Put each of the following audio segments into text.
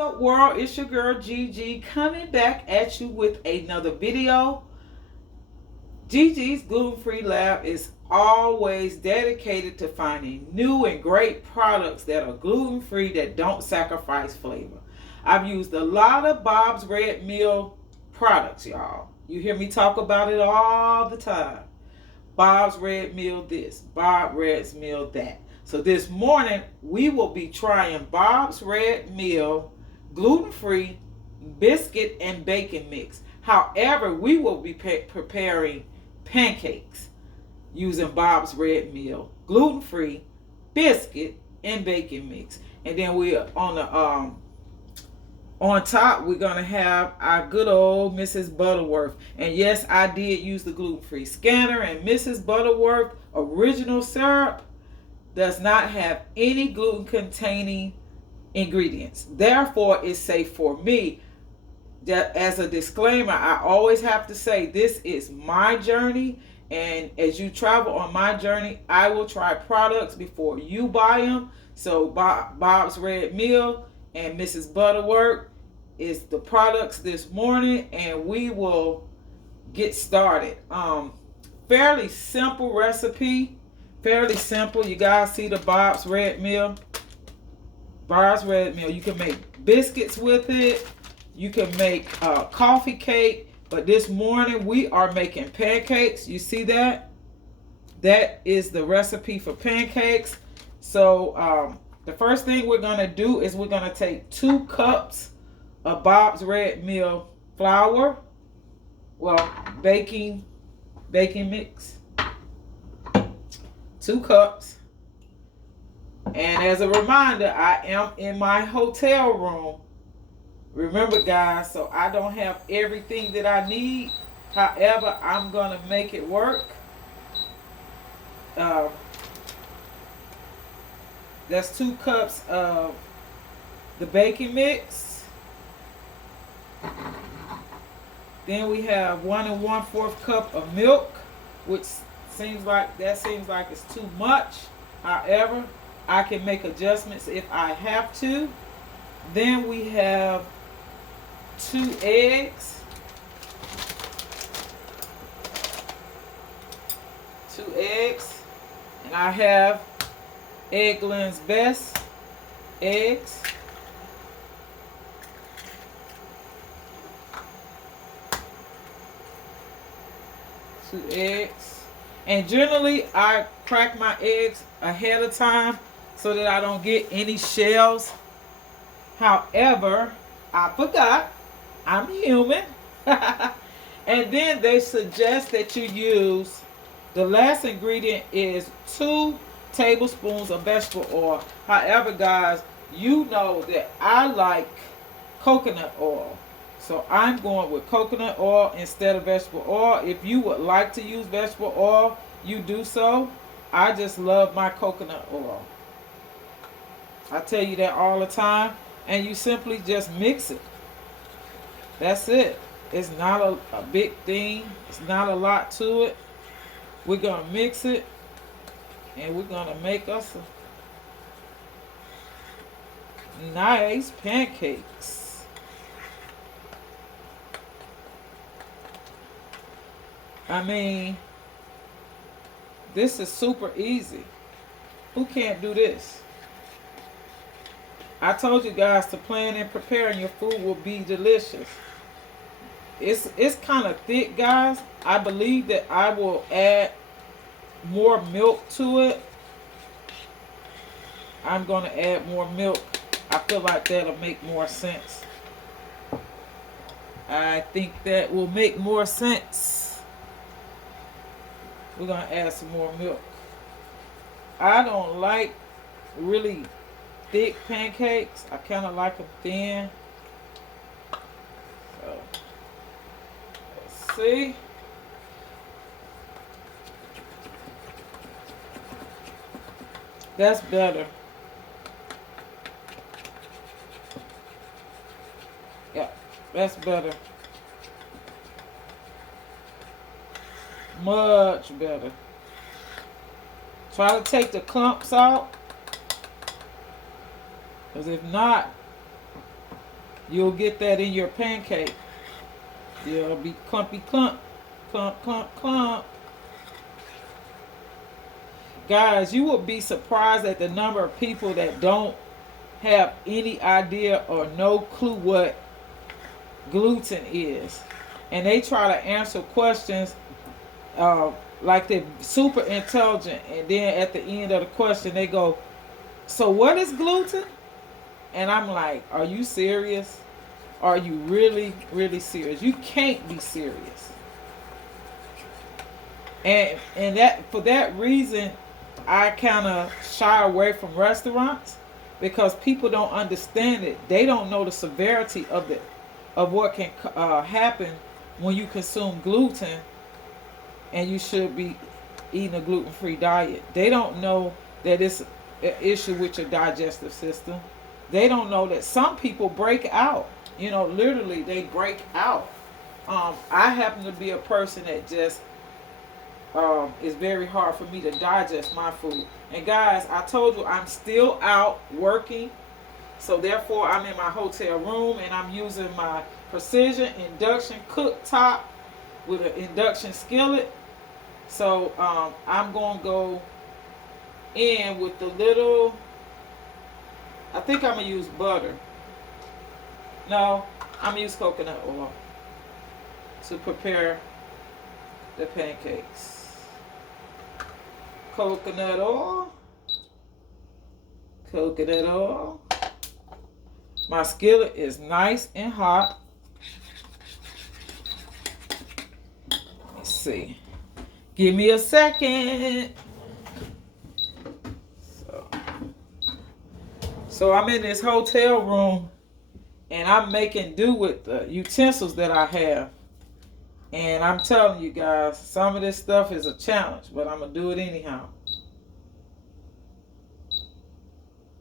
What's up, world? It's your girl Gigi coming back at you with another video. Gigi's Gluten-Free Lab is always dedicated to finding new and great products that are gluten-free that don't sacrifice flavor. I've used a lot of Bob's Red Mill products, y'all. You hear me talk about it all the time. Bob's Red Mill this, Bob Red's Mill that. So this morning we will be trying Bob's Red Mill gluten-free biscuit and bacon mix. However, we will be preparing pancakes using Bob's Red Mill gluten-free biscuit and bacon mix. And then we on top, we're going to have our good old Mrs. Butterworth. And yes, I did use the gluten-free scanner. And Mrs. Butterworth original syrup does not have any gluten-containing ingredients. Therefore, it's safe for me. That, as a disclaimer, I always have to say this is my journey. And as you travel on my journey, I will try products before you buy them. So Bob's Red Mill and Mrs. Butterworth is the products this morning, and we will get started. Fairly simple recipe, fairly simple. You guys see the Bob's Red Mill. Bob's Red Mill. You can make biscuits with it. You can make coffee cake. But this morning we are making pancakes. You see that? That is the recipe for pancakes. So the first thing we're going to do is we're going to take 2 cups of Bob's Red Mill flour. Well, baking mix. 2 cups. And as a reminder, I am in my hotel room. Remember, guys, so I don't have everything that I need. However, I'm going to make it work. That's 2 cups of the baking mix. Then we have 1 1/4 cup of milk, which seems like it's too much. However, I can make adjustments if I have to. Then we have 2 eggs. 2 eggs. And I have Eggland's Best eggs. 2 eggs. And generally I crack my eggs ahead of time so that I don't get any shells. However, I forgot. I'm human. And then they suggest that you use, the last ingredient is 2 tablespoons of vegetable oil. However, guys, you know that I like coconut oil. So I'm going with coconut oil instead of vegetable oil. If you would like to use vegetable oil, you do so. I just love my coconut oil. I tell you that all the time. And you simply just mix it. That's it. It's not a big thing. It's not a lot to it. We're going to mix it. And we're going to make us a nice pancakes. I mean, this is super easy. Who can't do this? I told you guys to plan and prepare and your food will be delicious. It's kind of thick, guys. I believe that I will add more milk to it. I'm going to add more milk. I feel like that'll make more sense. I think that will make more sense. We're going to add some more milk. I don't like really thick pancakes. I kind of like them thin. So, let's see. That's better. Yeah, that's better. Much better. Try to take the clumps out. Because if not, You'll get that in your pancake. It'll be clumpy clump, clump, clump, clump. Guys, you will be surprised at the number of people that don't have any idea or no clue what gluten is. And they try to answer questions like they're super intelligent. And then at the end of the question, they go, so what is gluten? And I'm like, are you serious? Are you really, really serious? You can't be serious. And that for that reason, I kind of shy away from restaurants because people don't understand it. They don't know the severity of what can happen when you consume gluten, and you should be eating a gluten-free diet. They don't know that it's an issue with your digestive system. They don't know that some people break out. You know, literally they break out. I happen to be a person that just it's very hard for me to digest my food. And guys, I told you I'm still out working, so therefore I'm in my hotel room and I'm using my precision induction cooktop with an induction skillet. So I'm gonna go in with the little, I think I'm gonna use butter. No, I'm gonna use coconut oil to prepare the pancakes. Coconut oil. Coconut oil. My skillet is nice and hot. Let's see. Give me a second. So I'm in this hotel room and I'm making do with the utensils that I have. And I'm telling you guys, some of this stuff is a challenge, but I'm going to do it anyhow.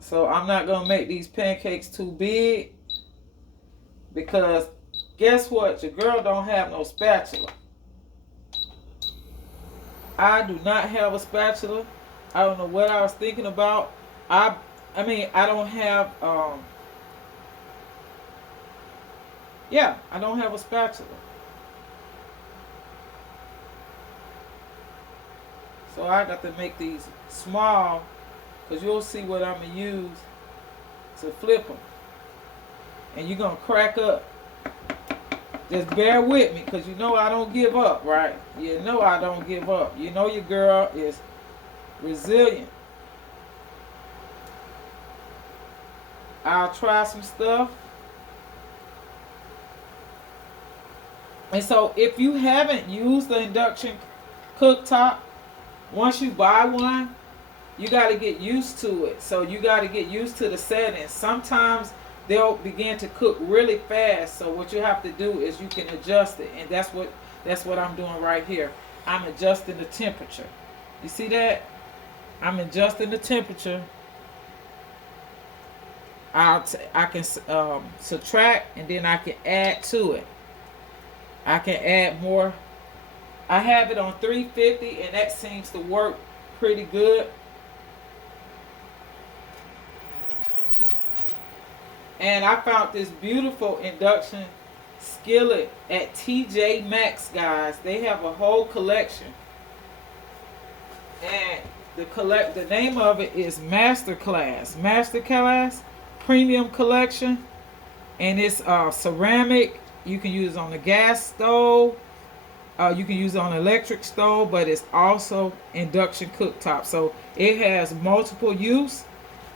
So I'm not going to make these pancakes too big because guess what? Your girl don't have no spatula. I do not have a spatula. I don't know what I was thinking about. I don't have, I don't have a spatula. So I got to make these small because you'll see what I'm going to use to flip them. And you're going to crack up. Just bear with me because you know I don't give up, right? You know I don't give up. You know your girl is resilient. I'll try some stuff. And so if you haven't used the induction cooktop, once you buy one, you got to get used to it. So you got to get used to the settings. Sometimes they'll begin to cook really fast. So what you have to do is you can adjust it. And that's what I'm doing right here. I'm adjusting the temperature. You see that? I'm adjusting the temperature. I can subtract and then I can add to it. I can add more. I have it on 350 and that seems to work pretty good. And I found this beautiful induction skillet at TJ Maxx, guys. They have a whole collection. And the name of it is Masterclass Premium Collection. And it's ceramic. You can use it on the gas stove. You can use it on an electric stove, but it's also induction cooktop. So it has multiple use.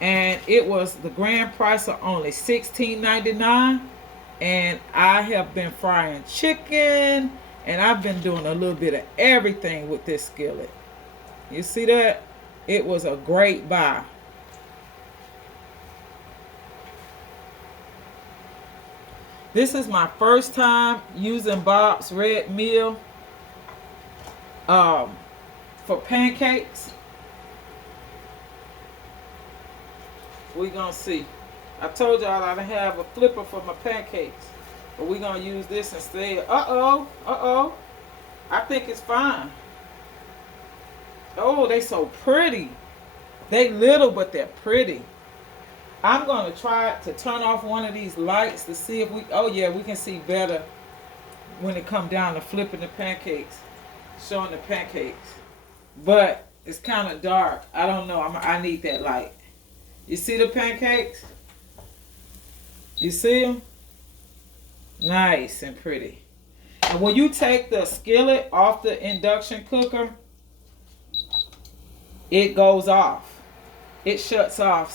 And it was the grand price of only $16.99. And I have been frying chicken. And I've been doing a little bit of everything with this skillet. You see that? It was a great buy. This is my first time using Bob's Red Mill for pancakes. We're going to see. I told y'all I have a flipper for my pancakes. But we're going to use this instead. Uh-oh. I think it's fine. Oh, they so pretty. They little, but they're pretty. I'm going to try to turn off one of these lights to see if we, oh yeah, we can see better when it come down to flipping the pancakes, showing the pancakes. But it's kind of dark. I don't know. I need that light. You see the pancakes? You see them? Nice and pretty. And when you take the skillet off the induction cooker, it goes off. It shuts off.